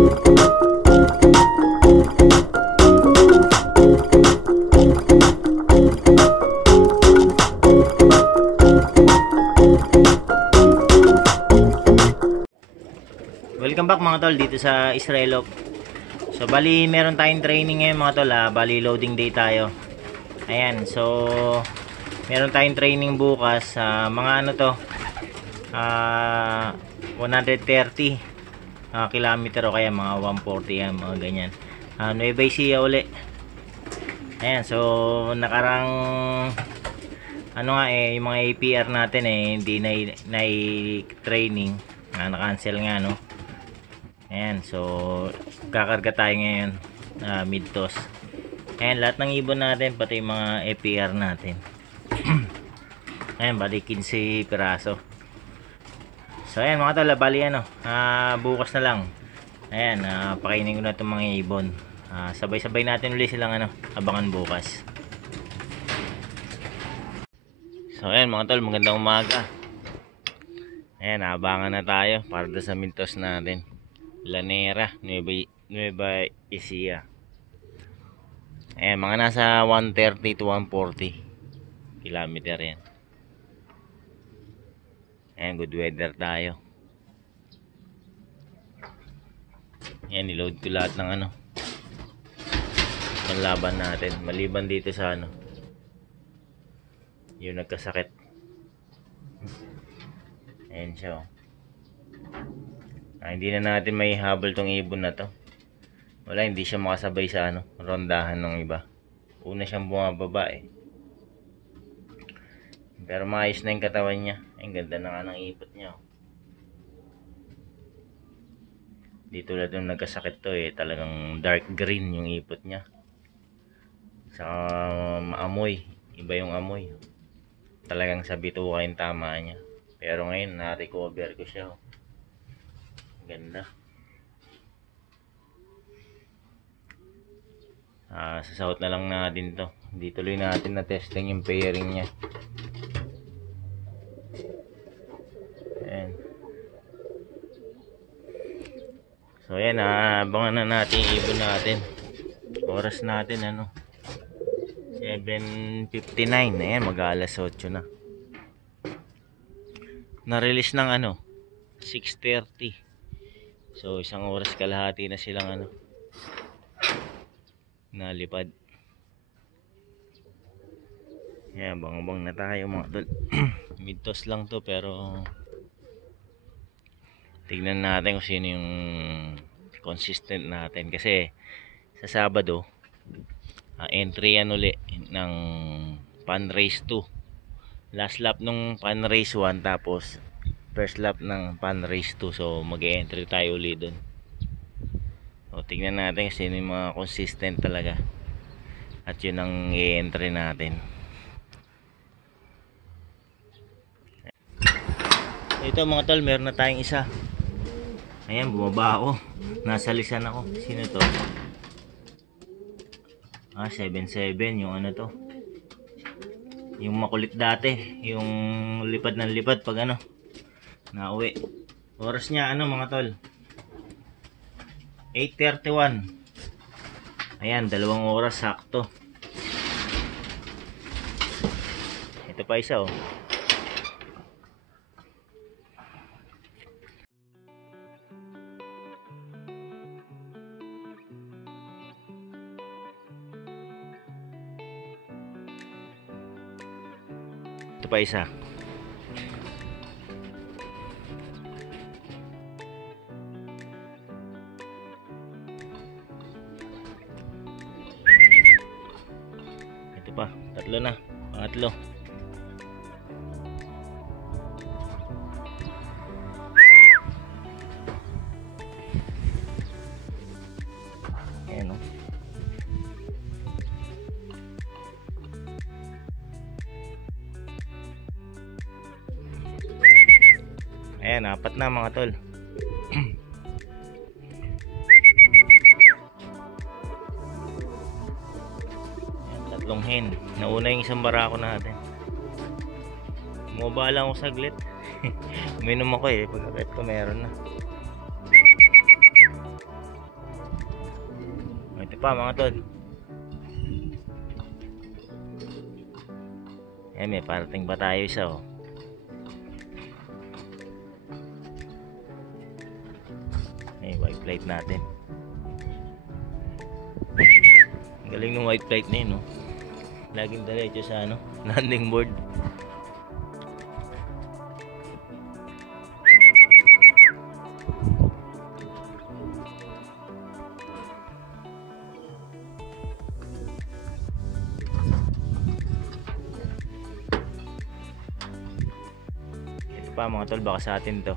Welcome back mga tol dito sa Israelop. So bali meron tayong training ngayon mga tol, bali loading day tayo. Ayan, so meron tayong training bukas sa mga ano to, 130 kilometer o kaya mga 140 yan, mga ganyan. Nueva Ecija uli. Ayan, so nakarang ano nga yung mga APR natin hindi na training, na-cancel nga no. Ayan, so kakarga tayo ngayon mid-toss. Ayan, lahat ng ibon natin, pati yung mga APR natin. Ayan, bali 15 piraso. So ayan mga tol, bali ano, bukas na lang. Ayan, pakainin ko na itong mga ibon. Sabay-sabay natin ulit silang ano, abangan bukas. So ayan mga tol, magandang umaga. Ayan, abangan na tayo para sa mid-toss natin. Lanera, Nueva Ecija. Ayan, mga nasa 130 to 140 kilometer yan. Ayan, good weather tayo. Ayan, niload ko lahat ng ano, panlaban natin. Maliban dito sa ano, yung nagkasakit. Ayan siya. Hindi na natin may habol tong ibon na to. Wala, hindi siya makasabay sa ano, rondahan ng iba. Una siyang bumababa Pero maayos na yung katawan niya. Ang ganda na nga ng ipot niya. Di tulad nung nagkasakit to talagang dark green yung ipot niya. Saka maamoy. Iba yung amoy. Talagang sa bituka yung tama niya. Pero ngayon na-recover ko siya. Ganda. Sasahot na lang natin to. Hindi tuloy natin na testing yung pairing niya. Ayan. So ayan, abangan na natin yung ibon natin. Oras natin ano, 7:59. Ayan, mag-alas 8 na. Na-release ng ano, 6:30. So isang oras kalahati na silang ano, nalipad. Yan, bang-bang na tayo mga tol. Mid-toss lang to, pero tignan natin kung sino yung consistent natin. Kasi sa Sabado, entry yan uli ng Pan Race 2. Last lap nung Pan Race 1, tapos first lap ng Pan Race 2. So mag-e-entry tayo uli dun. So tignan natin sino yung mga consistent talaga. At yun ang i-entry natin. Ito mga tol, meron na tayong isa. Ayan, bumaba ako. Nasa lisan ako. Sino to? 7-7 yung ano to. Yung makulit dati. Yung lipad ng lipad pag ano, nauwi. Oras niya ano mga tol, 8:31. Ayan, 2 oras sakto. Ito pa isa Ito pa isa. Ito pa, 3 na. Pangatlo. Ayan Ayan, 4 na mga tol. Ayan, 3 hen. Nauna yung isang barako natin. Mobile lang ako saglit. Uminom ako pagkakit ko meron na. pa mga tol. Ayan, may parating pa tayo isa oh. May white plate natin. Ang galing ng white plate na yun no. Laging diretso sa ano, landing board. Ito pa mga tol, baka sa atin to.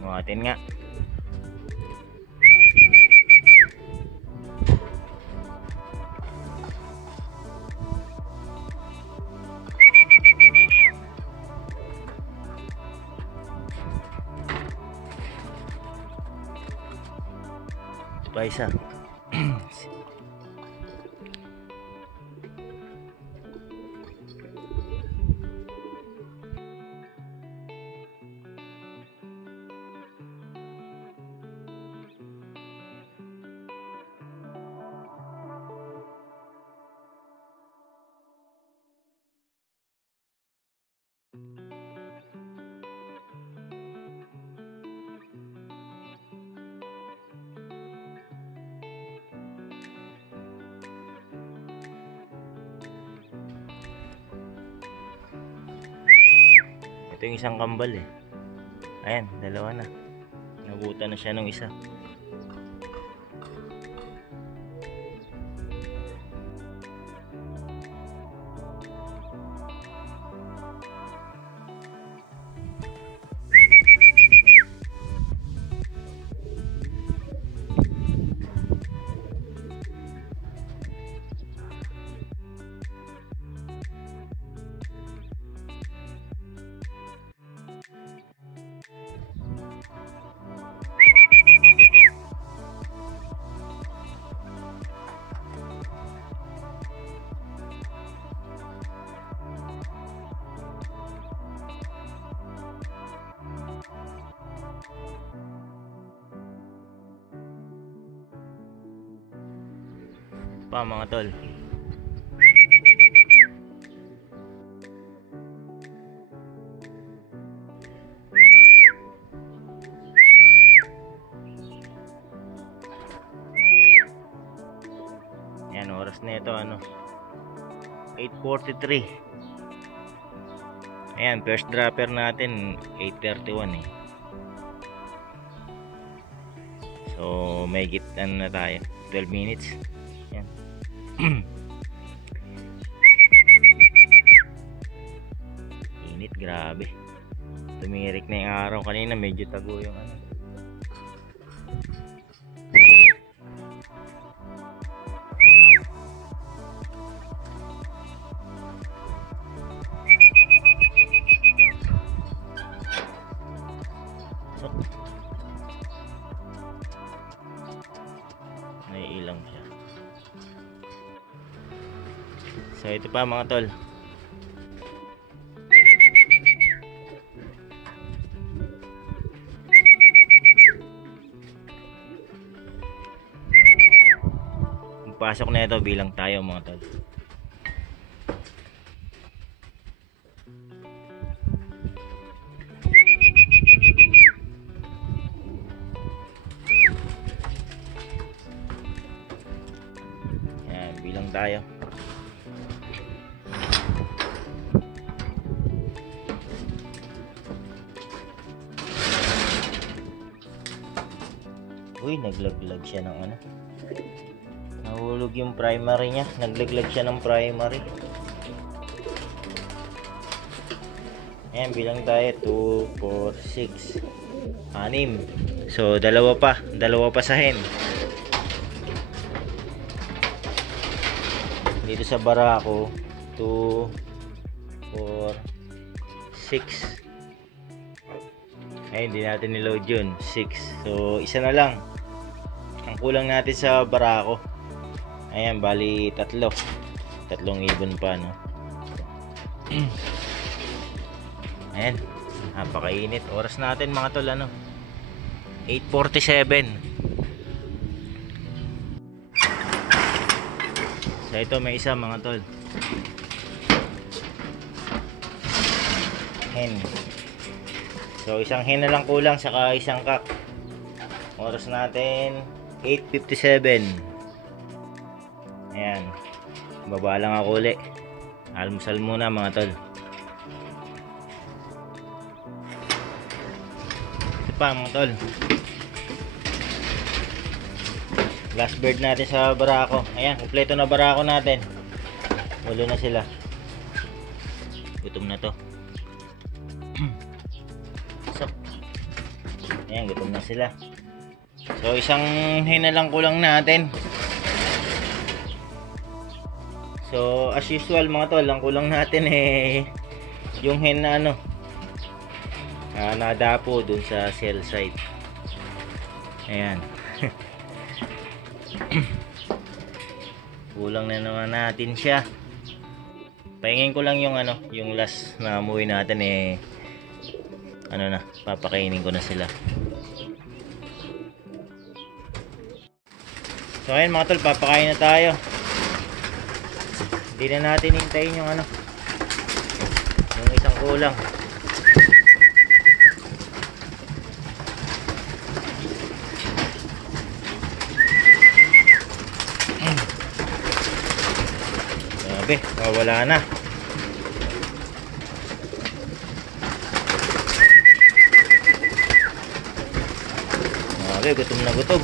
Mga atin nga. Pa isa. Ito yung isang kambal eh. Ayan, dalawa na. Nabutan na siya ng isa. Pa mga tol. Yan, oras na ito ano, 8:43. Ayan, first dropper natin 8:31 eh. So may git ano na tayo, 12 minutes. Yan. Init, grabe. Tumirik na yung araw kanina, medyo tago yung ano. Naiilang siya. So ito pa mga tol. Pasok na ito, bilang tayo mga tol. Yan, bilang tayo. Uy, naglaglag siya ng ano. Nahulog yung primary niya. Naglaglag siya ng primary. Ayan, bilang tayo. 2, 4, 6 6. So, dalawa pa sa hen. Dito sa barako 2, 4, 6. Ay, hindi natin niload yun. 6. So, isa na lang ang kulang natin sa barako. Ayan, bali 3 ibon pa no. Ayan, napakainit. Oras natin mga tol ano, 847. So ito may isa mga tol. Hen. So isang hen na lang kulang saka isang kak. Oras natin 8:57. Ayan. Baba lang ako uli. Almusal muna mga tol. Ito pa mga tol. Last bird natin sa barako. Ayan, kompleto na barako natin. Ulo na sila. Gutom na to. So, ayan, gutom na sila. So, isang hen na lang kulang natin. So, as usual mga tol, ang kulang natin yung hen na nadapo dun sa cell site. Ayan. Kulang na naman natin siya. Pahingin ko lang yung last na amuwi natin papakainin ko na sila. So ayun mga tol, papakain na tayo. Hindi na natin hintayin yung isang kulang. Grabe, wala na. Grabe, gutom na gutom.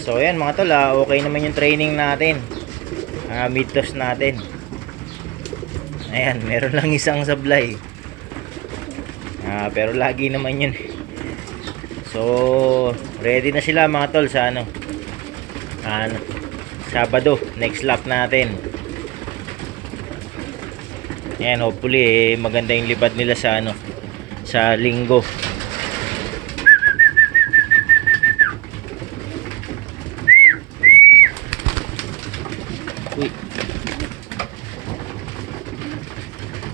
So ayan mga tol, okay naman yung training natin. Mid toss natin. Ayan, meron lang isang sablay. Pero lagi naman yun. So ready na sila mga tol sa Sabado, next lap natin. Ayan, hopefully maganda yung lipad nila sa Linggo. Uy.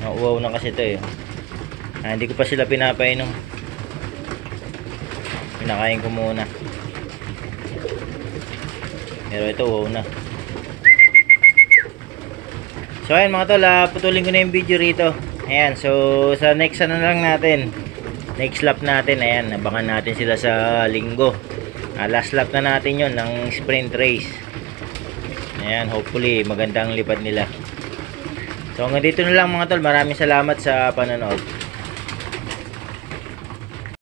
Nauuwaw na kasi ito hindi ko pa sila pinapainom. Pinakain ko muna. Pero ito wow na. So ayan mga tol, putulin ko na yung video rito. Ayan, so sa next na lang natin, next lap natin, ayan, abangan natin sila sa Linggo. Last lap na natin yon ng sprint race. Ayan, hopefully maganda ang lipad nila. So hanggang dito na lang mga tol, maraming salamat sa panonood.